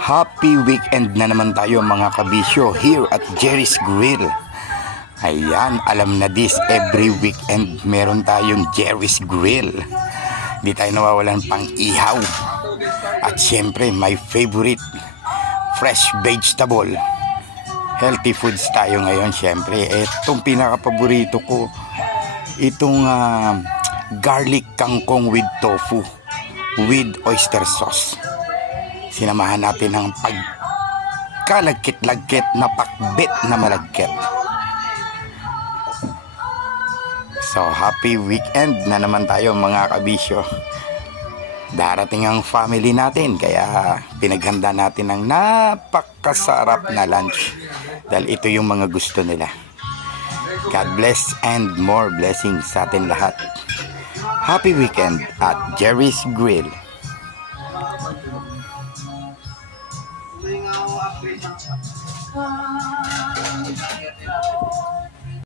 Happy weekend na naman tayo mga kabisyo here at Jerry's Grill. Ayan, alam na this, every weekend meron tayong Jerry's Grill. Di tayo nawawalan pang ihaw. At syempre, my favorite, fresh vegetable. Healthy foods tayo ngayon syempre. Itong pinaka-paborito ko, itong garlic kangkong with tofu with oyster sauce. Sinamahan natin ng pagkalagkit-lagkit na pakbit na malagkit. So, happy weekend na naman tayo mga kabisyo. Darating ang family natin, kaya pinaghanda natin ng napakasarap na lunch. Dahil ito yung mga gusto nila. God bless and more blessings sa atin lahat. Happy weekend at Jerry's Grill.